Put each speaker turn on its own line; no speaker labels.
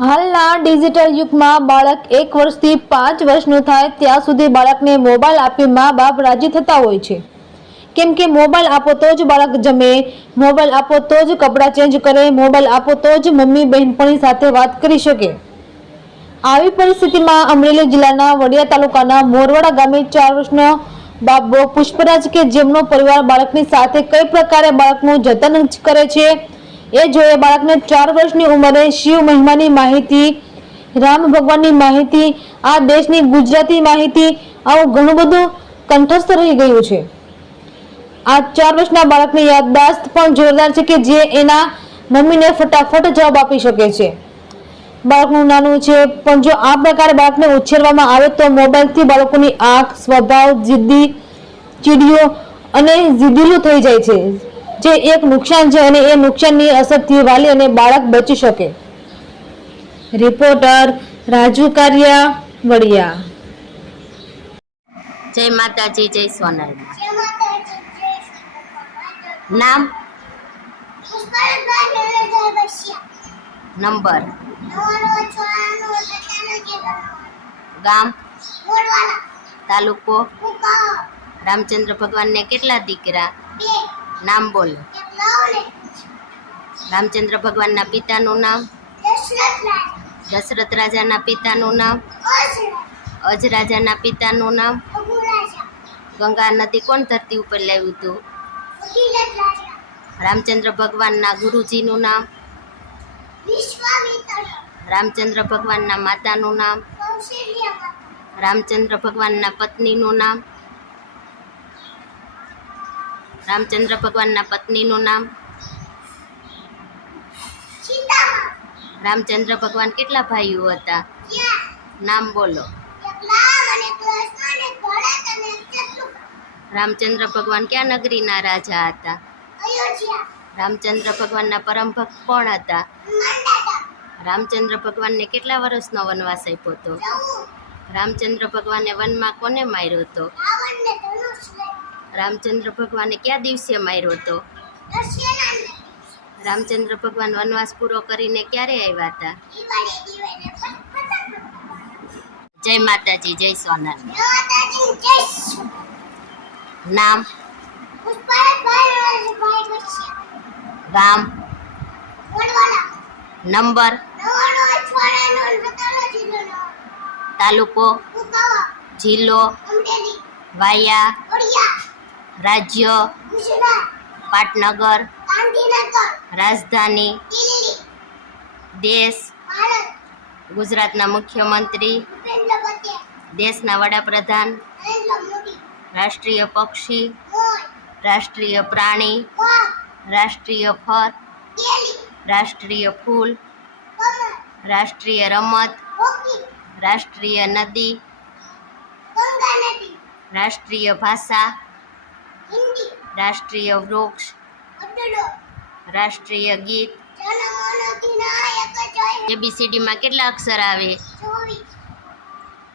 હાલના ડિજિટલ યુગમાં બાળક એક વર્ષથી પાંચ વર્ષનું થાય ત્યાં સુધી બાળકને મોબાઈલ આપી મા બાપ રાજી થતા હોય છે. કેમ કે મોબાઈલ આપો તો જ બાળક જમે, મોબાઈલ આપો તો જ કપડાં ચેન્જ કરે, મોબાઈલ આપો તો જ મમ્મી બહેનપણી સાથે વાત કરી શકે. આવી પરિસ્થિતિમાં અમરેલી જિલ્લાના વડિયા તાલુકાના મોરવાડા ગામે ચાર વર્ષનો બાબો પુષ્પરાજ કે જેમનો પરિવાર બાળકની સાથે કઈ પ્રકારે બાળકનું જતન કરે છે એ જોઈએ બાળકને ચાર વર્ષની ઉંમરે શિવ મહિમાની માહિતી, રામ ભગવાનની માહિતી, આ દેશની ગુજરાતી માહિતી, આવું ઘણું બધું કંઠસ્થ રહી ગયું છે. આ ચાર વર્ષના બાળકની યાદદાસ્ત પણ જોરદાર છે કે જે એના મમ્મીને ફટાફટ જવાબ આપી શકે છે. બાળકનું નાનું છે, પણ જો આ પ્રકારે બાળકને ઉછેરવામાં આવે તો મોબાઈલથી બાળકોની આંખ, સ્વભાવ, જિદ્દી, ચીડિયો અને જીદીલું થઈ જાય છે. જે એક નુકસાન છે અને એ નુકસાનની અસરથી વાલી અને બાળક બચી શકે. રિપોર્ટર રાજુ કારિયા, વડિયા.
જય માતાજી, જય સોનલ નામ? નંબર? ગામ? તાલુકો? રામચંદ્ર ભગવાનને કેટલા દીકરા? નામ બોલો. રામચંદ્ર ભગવાનના પિતાનું નામ. દશરથ રાજાના પિતાનું નામ. અજ રાજાના પિતાનું નામ. ગંગા નદી કોણ ધરતી ઉપર લાવ્યું હતું? રામચંદ્ર ભગવાનના ગુરુજીનું નામ. રામચંદ્ર ભગવાનના માતાનું નામ. રામચંદ્ર ભગવાનના પત્નીનું નામ. રામચંદ્ર ભગવાનના પત્નીનું નામ. રામચંદ્ર ભગવાન કેટલા ભાઈઓ હતા? નામ બોલો. રામચંદ્ર ભગવાન ક્યાં નગરીના રાજા હતા? રામચંદ્ર ભગવાનના પરમ ભક્ત કોણ હતા? રામચંદ્ર ભગવાનને કેટલા વર્ષનો વનવાસ આપ્યો હતો? રામચંદ્ર ભગવાને વનમાં કોને માર્યો હતો? રામચંદ્ર ભગવાને કયા દિવસે માર્યો હતો? રામચંદ્ર ભગવાન વનવાસ પૂરો કરીને ક્યારે આવ્યા હતા? જય માતાજી, જય સોનાર નામ? ગામ? નંબર? તાલુકો? જિલ્લો? વાયા? રાજ્ય પાટનગર રાજધાની દેશ ગુજરાતના મુખ્યમંત્રી દેશના વડાપ્રધાન રાષ્ટ્રીય પક્ષી રાષ્ટ્રીય પ્રાણી રાષ્ટ્રીય ફળ રાષ્ટ્રીય ફૂલ રાષ્ટ્રીય રમત રાષ્ટ્રીય નદી રાષ્ટ્રીય ભાષા રાષ્ટ્રીય વૃક્ષ રાષ્ટ્રીય ગીત. એબીસીડીમાં કેટલા અક્ષર આવે?